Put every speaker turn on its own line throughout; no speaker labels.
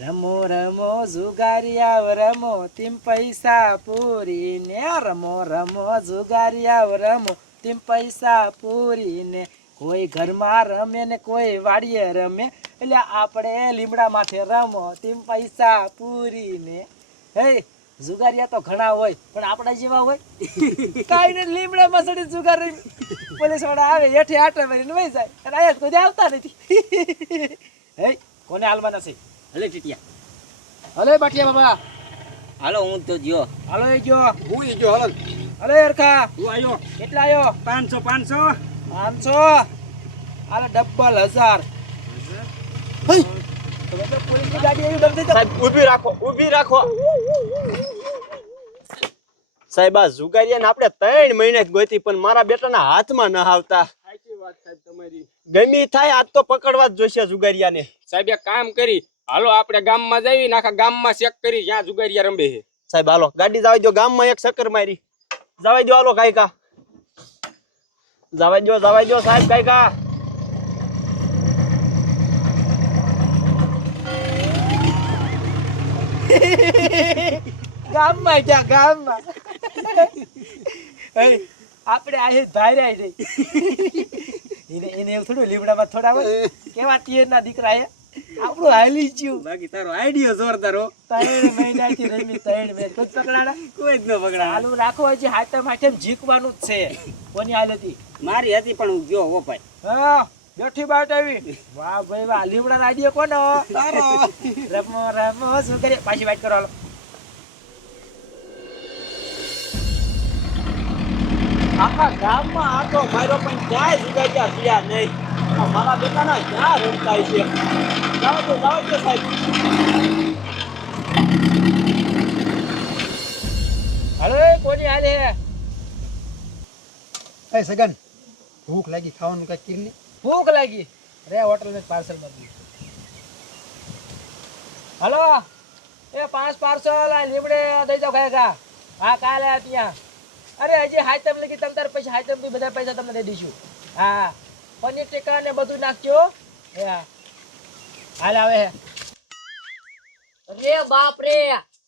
રમો રમો જુગારિયા રમો, તીમ પૈસા પૂરીને રમો રમો જુગારિયા રમો, તીમ પૈસા પૂરીને. કોઈ ઘરમાં રમે ને કોઈ વાડીએ રમે, એટલે આપણે લીમડા માથે રમો, તીમ પૈસા પૂરીને. હે, જુગારિયા તો ઘણા હોય, પણ આપણા જેવા હોય? કાંઈ ને લીમડામાં સડી જુગાર પોલીસવાળા આવે, હેઠે આટલા મારીને વહી જાય, અને અહીંયા કોઈ આવતા નથી. હે, કોને હાલવાના છે
હલે ટીટિયા
હલે બાટિયા બાબા.
હાલો હું તો જ્યો.
હાલો એ ગયો
હું એ જો હલન
હલે અરખા
હું આવ્યો
કેટલા આવ્યો
પાંચસો પાંચસો.
પાંચસો? હાલે ડબલ હજાર.
ઊભી રાખો ઊભી રાખો. સાહેબ આ જુગારિયાને આપણે ત્રણ મહિને ગોતી પણ મારા બેટાના હાથમાં ન આવતા.
સાચી વાત સાહેબ તમારી.
ગમી થાય આજ તો પકડવા જ જોઈશે જુગારિયાને.
સાહેબ કામ કરી. હાલો આપણે ગામમાં જઈએ ને આખા ગામમાં ચેક કરી જ્યાં જુગારિયા રંબે છે.
સાહેબ હાલો ગાડી જવા દો ગામમાં એક ચક્કર મારી. જવા દો હાલો કાયકા. જવા દો જવા દો સાહેબ કાયકા.
ગામમાં ગયા ગામમાં? હઈ, આપણે આ ધાર્યા નહીં એને એને એવું થોડું લીમડામાં થોડા હોય કેવા ટીયરના દીકરા હે? આપણું હાલી ગયું.
બાકી તારો આઈડિયો જોરદાર હો.
ત્રણ મહિનાથી રમી ત્રણ મહિના કોઈ પકડાડા
કોઈ જ ન પકડા
ચાલુ રાખવા છે હાથે માથે જીકવાનું જ છે. કોની હાલ હતી
મારી હતી પણ હું ગયો હો ભાઈ.
હા બેઠી બાટ આવી. વાહ ભાઈ વાહ લીમડા આઈડિયા કોનો? રમો રમો શું કરીએ? પાછી વાત કરો હાલો.
આખા ગામમાં આટો માર્યો પણ ક્યાંય થયા નહીં. મારા બેટાના ક્યાં રોકતા છે. છે સાહેબ.
કોની આલે
એ સગન? ભૂખ લાગી ખાવાનું કઈ કિરની
ભૂખ લાગી. રે હોટલ મે પાર્સલ મંગાવ્યું હલો એ પાંચ પાર્સલ આ લીમડે દઈ જાવ ખાય હા કાલે ત્યાં. અરે હજી હાથમ લગી તમ તાર પૈસા હાથમ બી બધા પૈસા તમને દઈ દઈશું. હા. પનીર ટીકા ને બધું નાખજો હાલ આવે અરે
રે બાપ રે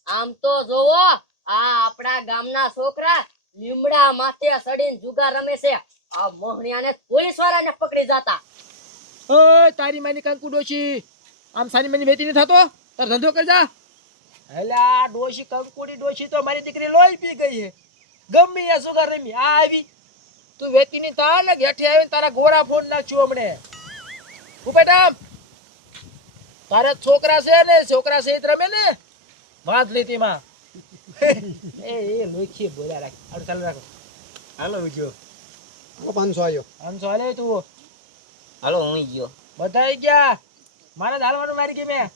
આમ તો જોવો આ આપણા ગામના છોકરા લીમડા માથે સડીને જુગાર રમે છે. આ મોહણિયાને પોલીસ વાળાને પકડી જાતા.
ઓય તારી માની કાંકુ ડોશી આમ સાની માની વેતી ને થતો? તાર ધંધો કરજા હેલા ડોશી કંકુડી ડોશી તો મારી દીકરી લોહી પી ગઈ છે. ગમે એ સુગર રમી. આ આવી. તું વેતી ની તા ને ઘેઠે આવીને તારા ગોરા ફોન નાખ્યું હમણે. ઉપેટામ તારા છોકરા છે ને છોકરા સહિત રમે ને? વાત લીધી માં એ એ લોખી બોલ્યા રાખ. અડ ચાલુ રાખો. હાલો ઉજો
પાંચસો આવ્યો
પાંચસો હાલે તું.
હાલો હું ગયો.
બધા ગયા. મારે ધાલવાનું મારી ગઈ મેં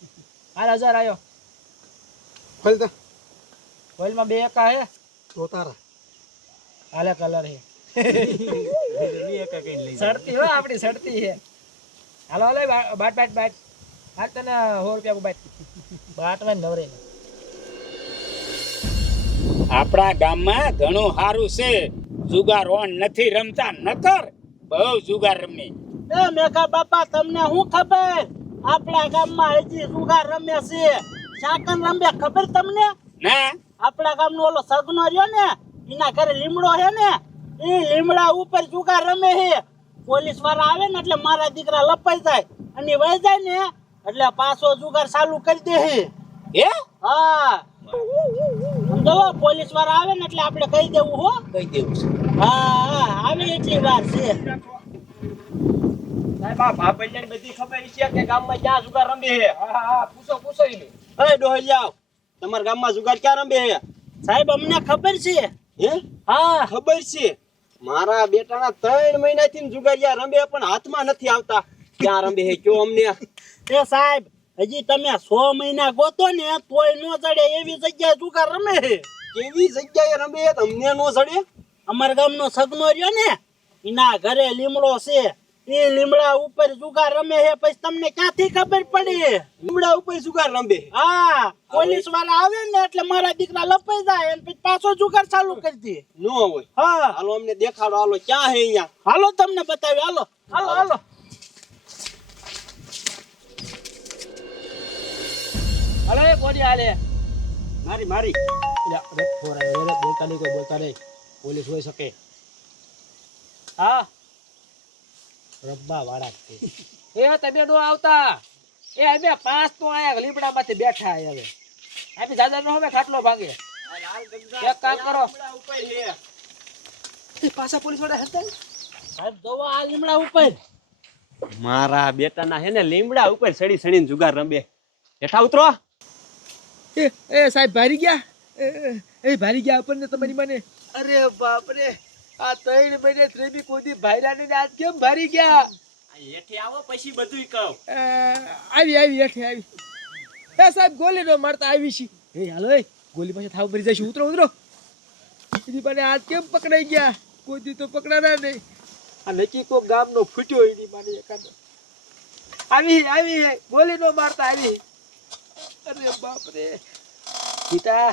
હાલ હજાર આવ્યો
ખોલ તો.
ઓઇલમાં બે એકા હે.
તો તારા.
હાલે કલર હે. સડતી હો આપડી સડતી હે. હાલો હાલો બાટ બાટ બાટ. હાલ તને સો રૂપિયા બાટ. બાટમાં નવરે
આપણા ગામમાં ઘણું સારું છે. જુગાર ઓન નથી રમતા નકર બહુ જુગાર રમી
એ મેઘા બાપા તમને શું ખબર? આપણા ગામમાં હજી જુગાર રમે છે. શાકન રમે ખબર તમને?
ના.
આપણા ગામનો ઓલો સગનો રહ્યો ને એના ઘરે લીમડો છે ને એ લીમડા ઉપર જુગાર રમે છે. પોલીસવાળા આવે ને એટલે મારા દીકરા લપાઈ જાય. અને વહી જાય ને એટલે પાછો જુગાર ચાલુ કરી દે હે
હે?
હા. સમજો પોલીસવાળા આવે ને એટલે આપણે કહી દેવું હો.
કહી દેવું છે.
હા હા આવે એટલી વાર છે.
સાહેબ આ ભાભૈયાને બધી ખબર છે કે ગામમાં ક્યાં જુગાર રમે છે?
હા હા પૂછો પૂછો એને
અરે ડોહલિયા તમારા ગામમાં જુગાર ક્યાં રમે હે
સાહેબ અમને ખબર છે.
હે?
હા.
ખબર છે? મારા બેટાના ત્રણ મહિનાથી જુગારિયા રમે પણ હાથમાં નથી આવતા. ક્યાં રમે હે? કયો અમને?
એ સાહેબ હજી તમે સો મહિના ગોતો ને તોય નો ચડે એવી જગ્યાએ જુગાર રમે હે?
કેવી જગ્યાએ રમે? તમને નો સડે
અમારા ગામનો સગનો રહ્યો ને એના ઘરે લીમડો છે. એ લીમડા ઉપર જુગાર રમે હે પછી તમને ક્યાંથી ખબર પડી?
લીમડા ઉપર જુગાર રમે
હા. પોલીસવાળા આવે ને એટલે મારા દીકરા લપાઈ જાય અને પછી પાછો જુગાર ચાલુ કરી દે.
નો હોય.
હા.
હાલો અમને દેખાડો. હાલો ક્યાં હે અહીંયા?
હાલો તમને બતાવી. હાલો. હાલો હાલો.
કોની હાલે
મારી મારી.
બોલતા નહીં કોઈ બોલતા નહીં. પોલીસ હોઈ શકે. હા. રબ્બા વાળા છે. એ તમે નો આવતા એ અમે પાંચ તો આયા લીમડામાંથી બેઠા આયા હવે અમે દાદા નો હવે ખાટલો ભાગે એક કામ કરો એ પાછા પોલીસવાળા હતા
સાહેબ જોવા આ લીમડા ઉપર
મારા બેટાના હે ને લીમડા ઉપર સડી સડીને જુગાર રમે હેઠા ઉતરો
એ એ સાહેબ ભારી ગયા એ, એ, એ ભારી ગયા આપણને તમારી મને અરે બાપ રે આ ત્રણ મહિને ત્રેમી કોદી ભાઈલાની ને આજ કેમ ભારી ગયા?
હેઠે આવો પછી બધું કહું.
આવી આવી હેઠે આવી. એ સાહેબ ગોલી નો મારતા આવી છે. એ હાલો એ ગોલી પાસે થાવ ભરી જઈશું. ઉતરો ઉતરો. આજ કેમ પકડાઈ ગયા? કોઈ તો પકડાના નહીં. આ નક્કી કો ગામનો ફૂટ્યો એની મને એકાદો. આવી આવી ગોલી નો મારતા આવી. અરે બાપ રે ગીતા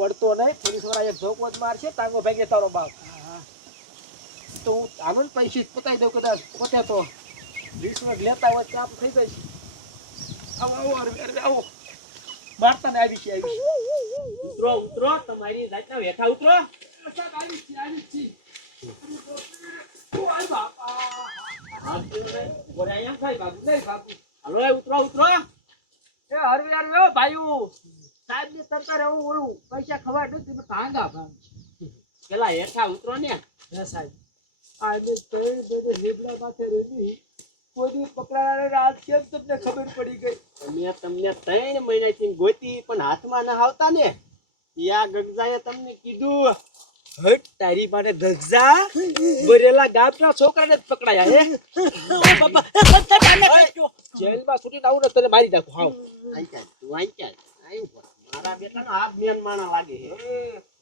પડતો નહીં. પોલીસવાળા એક ધોકો જ મારશે. ટાંગો ભાગે તારો બાપ. તો હું આનો પૈસી પતાવી દઉં કદાચ. પોતે તો વીસ વર્ષ લેતા હોય કામ થઈ જાય. આવો આવો આવો. મારતા ને આવી છે આવી છે.
ઉતરો ઉતરો. તમારી જાતના વેઠા ઉતરો.
આવી છે આવી છે.
હાલો ઉતરો ઉતરો.
એ હરવે હરવે ઓ ભાઈઓ. સાહેબની તરતા હું ઓલું પૈસા ખબર નથી તમે કાંગા ભાંગ
પેલા હેઠા ઉતરો ને.
હે સાહેબ. આ એને ત્રણ લીમડા માથે રેલી કોઈ દી પકડાના રાત કેમ તમને ખબર પડી ગઈ?
અમે તમને ત્રણ મહિનાથી ગોતી પણ હાથમાં ના આવતા ને. યા ગગજાએ તમને કીધું
હટ તારી માને ગગજા બરેલા ગામના છોકરાને જ પકડાયા હે?
બાપા
જેલમાં છૂટીને આવું ને તને મારી નાખું. હાવ.
આઈ ચાલ તું આઈ ચાલ આઈ મારા બેટાનો હાથ બેન માણા લાગે છે.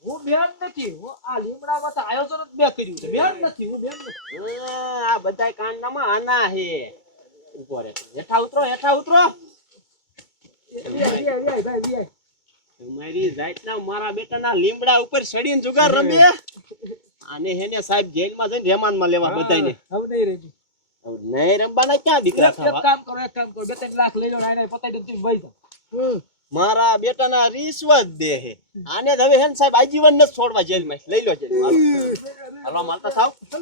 હું બેન નથી હું આ લીમડામાં તો આયોજન જ મેં કર્યું છે. બેન નથી હું બેન નથી.
હા, આ બધાય કાંડામાં આના હે ઊભો રે હેઠા ઉતરો હેઠા ઉતરો.
વિયાય, વિયાય, વિયાય, ભાઈ, વિયાય.
તમારી મારા બેટાના લીમડા ઉપર ચડીને જુગાર રમે. અને હેને સાહેબ જેલમાં જઈને રેમાનમાં લેવા બધાયને.
હવે નહીં.
નહીં રમવાના ક્યાં દીકરા
કામ કરો એક કામ કરો. બે ત્રણ લાખ લઈ લો પતાવી દઉં તમે જાઓ.
મારા બેટાના રિશ્વત દે હે આને હવે હેન સાહેબ આજીવન ન છોડવા જેલમાં. લઈ લો જેલ હાલો. માલતા
તો